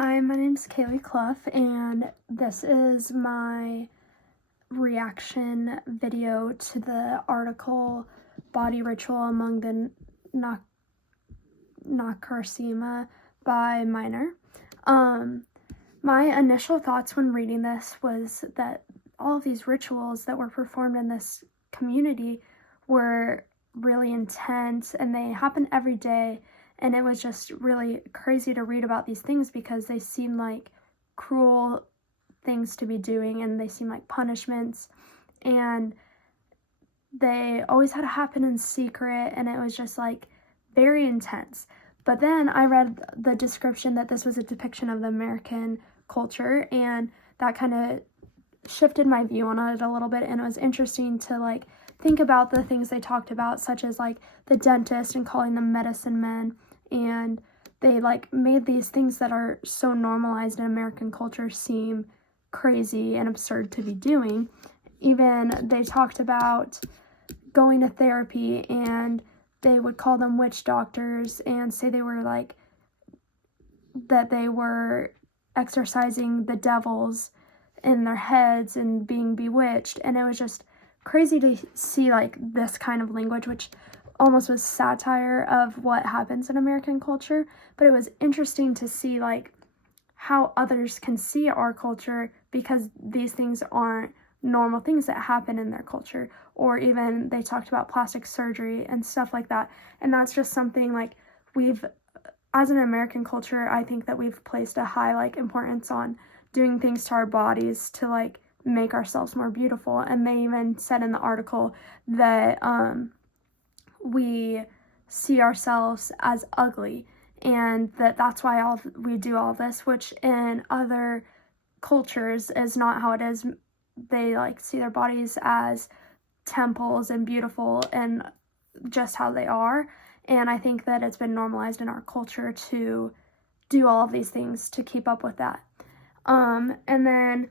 Hi, my name's Kaylee Clough, and this is my reaction video to the article Body Ritual Among the Nakarasima by Miner. My initial thoughts when reading this was that all of these rituals that were performed in this community were really intense, and they happen every day. And it was just really crazy to read about these things because they seem like cruel things to be doing, and they seem like punishments, and they always had to happen in secret, and it was just like very intense. But then I read the description that this was a depiction of the American culture, and that kind of shifted my view on it a little bit, and it was interesting to like think about the things they talked about, such as like the dentist and calling them medicine men, and they like made these things that are so normalized in American culture seem crazy and absurd to be doing. Even they talked about going to therapy, and they would call them witch doctors and say they were like that they were exorcising the devils in their heads and being bewitched. And it was just crazy to see like this kind of language, which almost was satire of what happens in American culture. But it was interesting to see like how others can see our culture, because these things aren't normal things that happen in their culture. Or even they talked about plastic surgery and stuff like that, and that's just something like we've, as an American culture, I think that we've placed a high like importance on doing things to our bodies to like make ourselves more beautiful. And they even said in the article that we see ourselves as ugly, and that's why we do all this, which in other cultures is not how it is. They like see their bodies as temples and beautiful and just how they are. And I think that it's been normalized in our culture to do all of these things to keep up with that. And then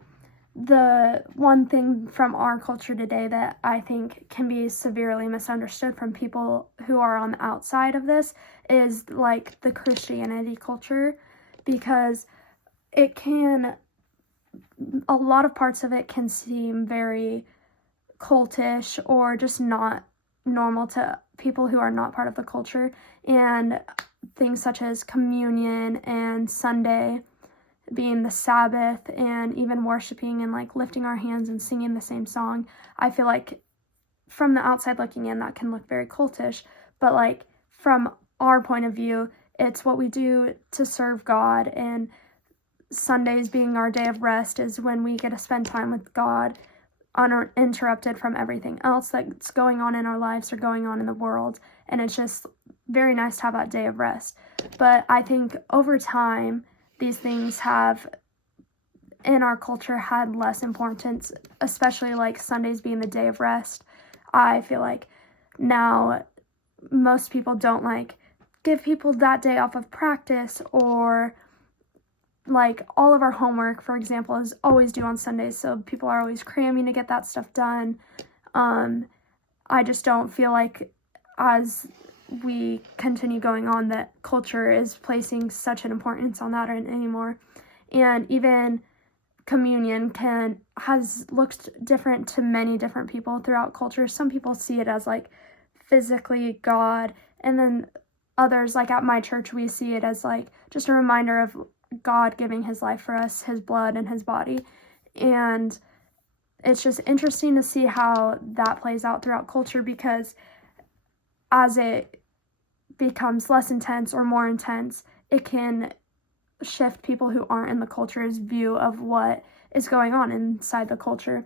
the one thing from our culture today that I think can be severely misunderstood from people who are on the outside of this is like the Christianity culture, because it can, a lot of parts of it can seem very cultish or just not normal to people who are not part of the culture. And things such as communion and Sunday being the Sabbath, and even worshiping and like lifting our hands and singing the same song, I feel like from the outside looking in that can look very cultish, but like from our point of view, it's what we do to serve God. And Sundays being our day of rest is when we get to spend time with God, uninterrupted from everything else that's going on in our lives or going on in the world. And it's just very nice to have that day of rest. But I think over time, these things have, in our culture, had less importance, especially like Sundays being the day of rest. I feel like now most people don't like give people that day off of practice, or like all of our homework, for example, is always due on Sundays, so people are always cramming to get that stuff done. I just don't feel like as we continue going on that culture is placing such an importance on that anymore. And even communion has looked different to many different people throughout culture. Some people see it as like physically God, and then others, like at my church, we see it as like just a reminder of God giving his life for us, his blood and his body. And it's just interesting to see how that plays out throughout culture, because as it becomes less intense or more intense, it can shift people who aren't in the culture's view of what is going on inside the culture.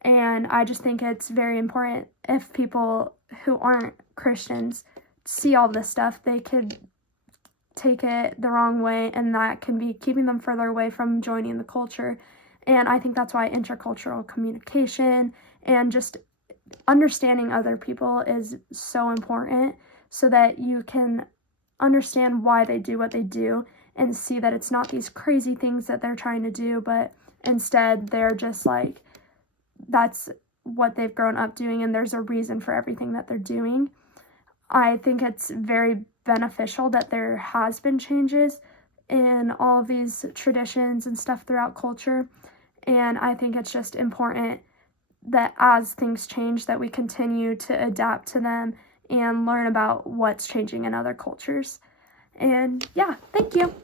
And I just think it's very important, if people who aren't Christians see all this stuff, they could take it the wrong way, and that can be keeping them further away from joining the culture. And I think that's why intercultural communication and just understanding other people is so important, so that you can understand why they do what they do and see that it's not these crazy things that they're trying to do, but instead they're just like, that's what they've grown up doing, and there's a reason for everything that they're doing. I think it's very beneficial that there has been changes in all of these traditions and stuff throughout culture. And I think it's just important that as things change, that we continue to adapt to them and learn about what's changing in other cultures. And yeah, thank you.